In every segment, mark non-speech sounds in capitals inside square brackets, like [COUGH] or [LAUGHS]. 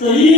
ते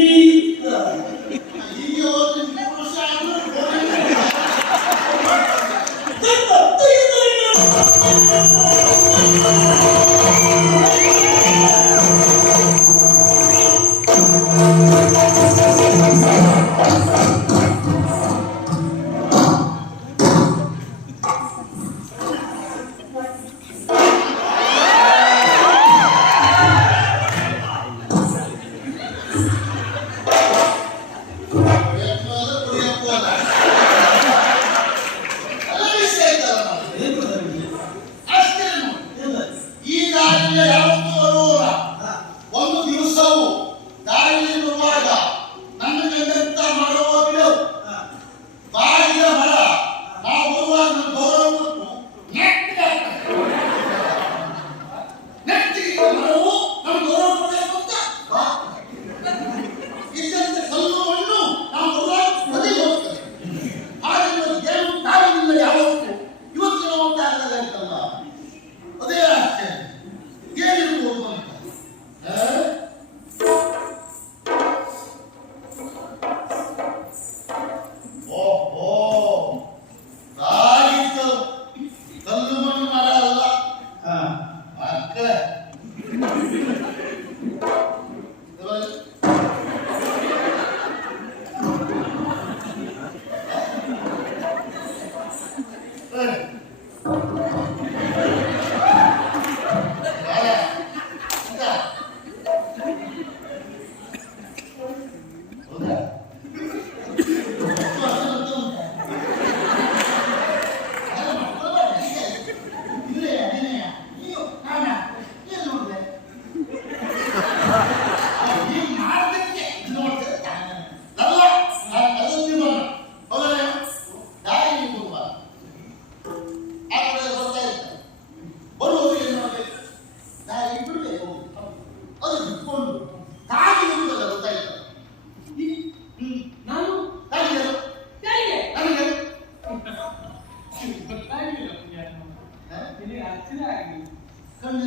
ない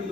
の。[LAUGHS] [LAUGHS] [LAUGHS]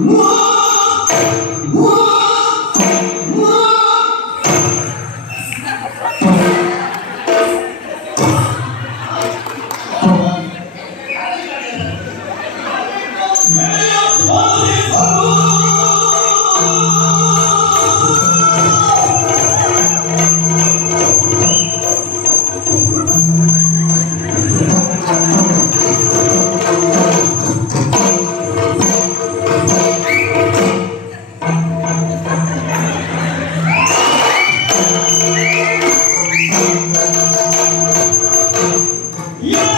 Whoa! Yeah!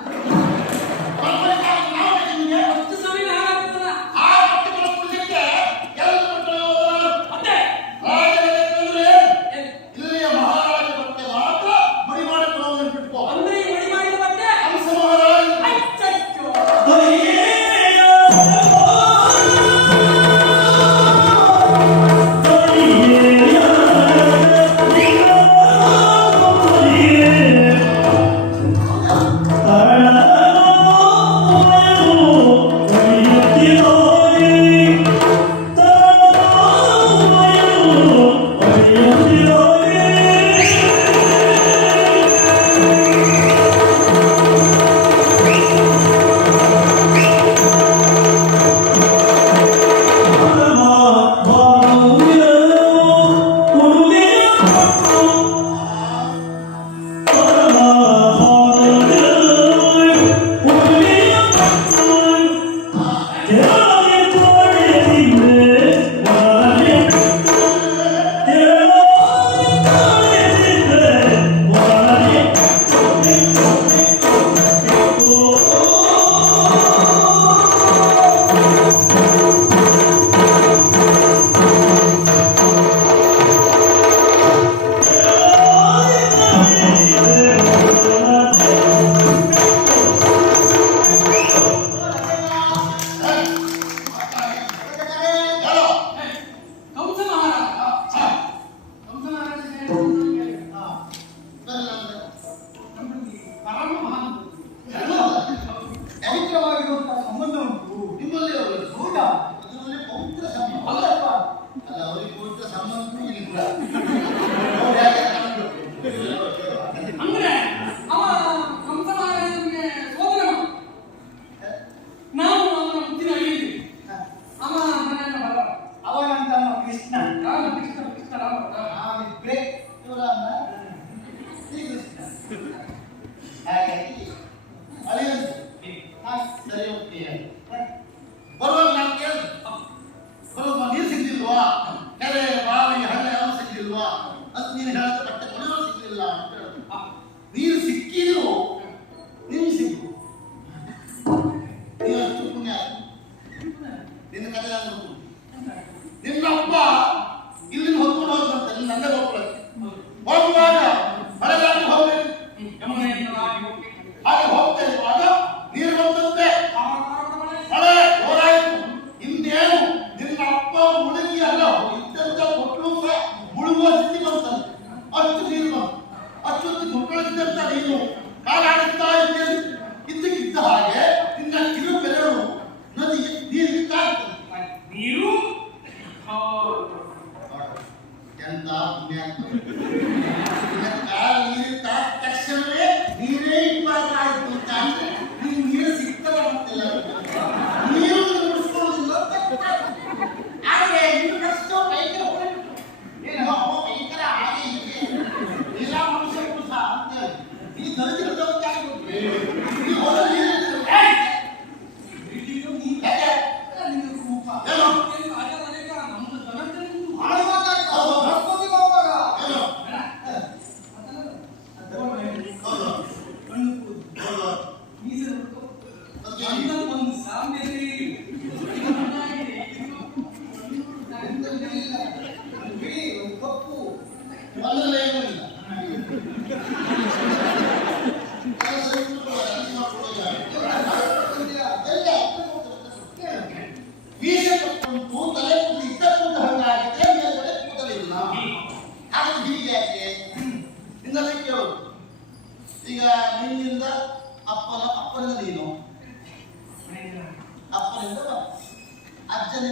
ಸಿಕ್ಕಿಲ್ವಾ ಅಂತ ನೀನು ಹೇಳಿದ್ರೆ ಬಟ್ಟೆ ಕೊನೆಯವರು ಸಿಕ್ಕಲಿಲ್ಲ ಅಂತ ಹೇಳ್ತಾರೆ ನೀನು ಸಿಕ್ಕಿದ್ರು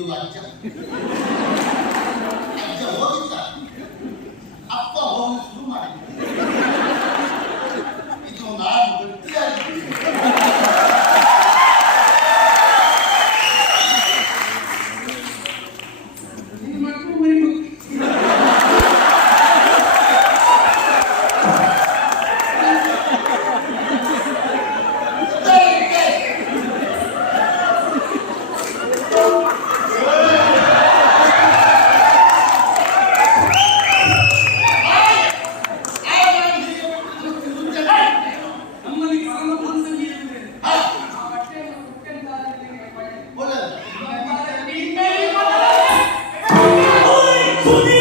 度があ Tony!